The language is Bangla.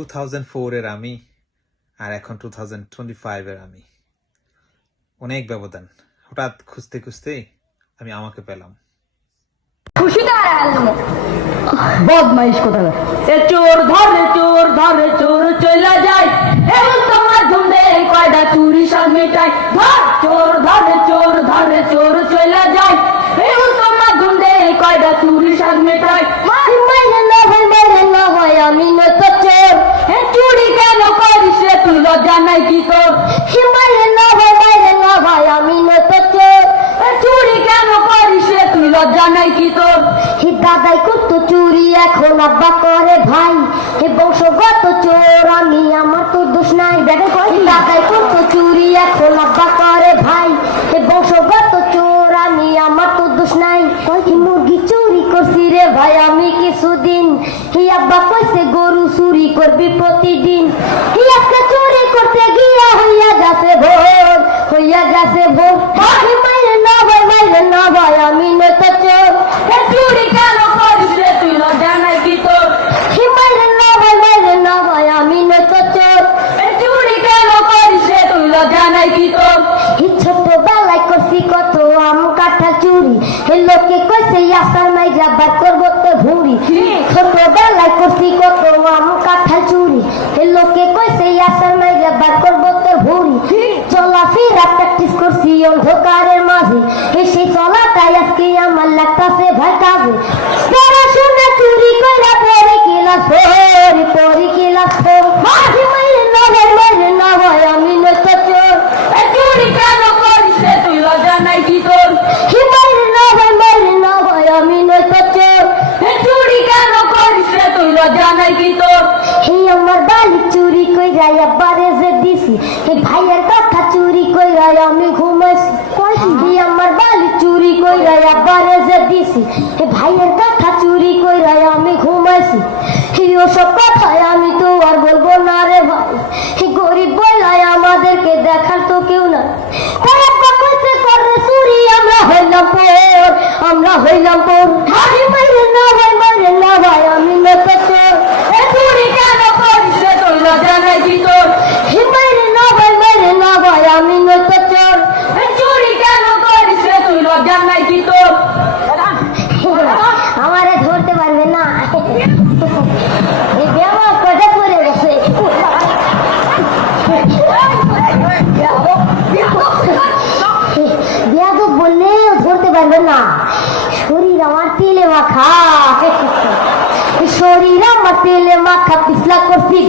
2004 এর আমি আর এখন 2025 এর আমি, অনেক ব্যবধান। হঠাৎ খুঁজতে খুঁজতে আমি আমাকে পেলাম। খুশিতে বদমাইশ কোথাকার এ চোর ধরে চোর ধরে চোর চলে যায় এবং তোমার ধুমে কয়টা চুরি সব মেটায়। ধর চোর ধরে চোর ধরে চোর চলে যায় এবং তোমার ধুমে কয়টা চুরি সব মেটায়। মাইরে না হয় আমি নয়তো চোর। চুরি কেন করিস রে তুই, লজ্জা নাই কি তোর? মাইরে না হয় আমি নয়তো চোর। চুরি কেন করিস রে তুই, লজ্জা নাই কি তোর? দাদাই করতো চুরি এখন আব্বা করে ভাই। হে বংশগত চোর আমি, আমার তো দোষ নাই। দাদাই করতো চুরি এখন আব্বা করে ভাই। হে বংশগত চোর আমি, আমার তো দোষ নাই। মুরগি চুরি করছি রে ভাই আমি কিছুদিন। হি আব্বা কইছে গরু চুরি করবি প্রতিদিন। হি আজকে চুরি করতে গিয়া হইয়া গেছে ভোর, হইয়া গেছে ভোর। মাইরে না ভাই আমি নয়তো চোর। চুরি কেন করিস রে তুই, লজ্জা নাই কি তোর? মাইরে না ভাই আমি নয়তো চোর। চুরি কেন করিস রে তুই, লজ্জা নাই কি তোর? ছোটবেলায় করছি কত আম কাঁঠাল চুরি। হে লোকে কইছে আসার নাই যাবার করবো তো ভুঁড়ি। ছোটবেলায় করছি কত আম কাঁঠাল চুরি। হে লোকে কইছে আসার নাই যাবার করবো তো ভুঁড়ি। চলাফেরা প্র্যাকটিস করছি অন্ধকারের মাঝে। সেই চলাটাই আজকে আমার লাগতাছে ভাই কাজে। পড়াশোনা চুরি কইরা পরে ক্লাস ফোর, পরে ক্লাস ফোর। মাইরে না ভাই আমি নয়তো চোর। চুরি কেন করিস রে তুই, লজ্জা নাই কি তোর? মাইরে না ভাই আমি নয়তো চোর। চুরি কেন করিস রে তুই, লজ্জা নাই কি তোর? আমার বালি চুরি কইরা আব্বারে যে দিছি। ভাইয়ের কথা চুরি কইরা আমি ঘুমাইছি। আমার বালি চুরি কইরা আব্বারে যে দিছি। ভাইয়ের কথা চুরি কইরা আমি ঘুমাইছি। ওসব কথায় আমি তো আর বলবো না রে ভাই। গরিব বলায় আমাদেরকে দেখার তো কেউ না। করে চুরি আমরা হইলাম পর, আমরা হইলাম পর। মাইরে না ভাই আমি নয়তো চোর। চুরি কেন করিস রে তুই, লজ্জা নাই কি তোর? মাইরে না ভাই আমি নয়তো চোর। চুরি কেন করিস রে তুই, লজ্জা নাই কি তোর? আমারে ধরতে পারবে না। এই বেয়ামা কটা করে গেছে। বেয়াদব বললেও ধরতে পারবে না। শরীর আমার তেলে মাখা, শরীর আমার তেলে মাখা। পিছলা করছি